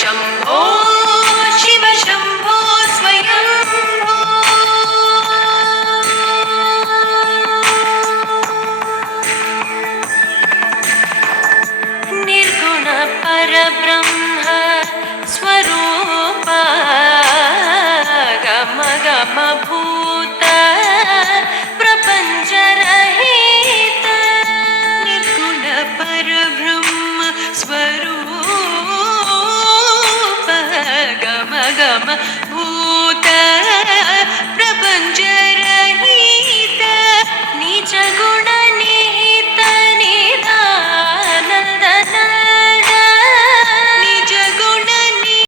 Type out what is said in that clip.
शम्भो शिव शम्भो स्वयम्भो निर्गुण परब्रह्म स्वरूप गम गम भूत प्रपञ्च रहित निर्गुण परब्रह्म स्वरूप गम गम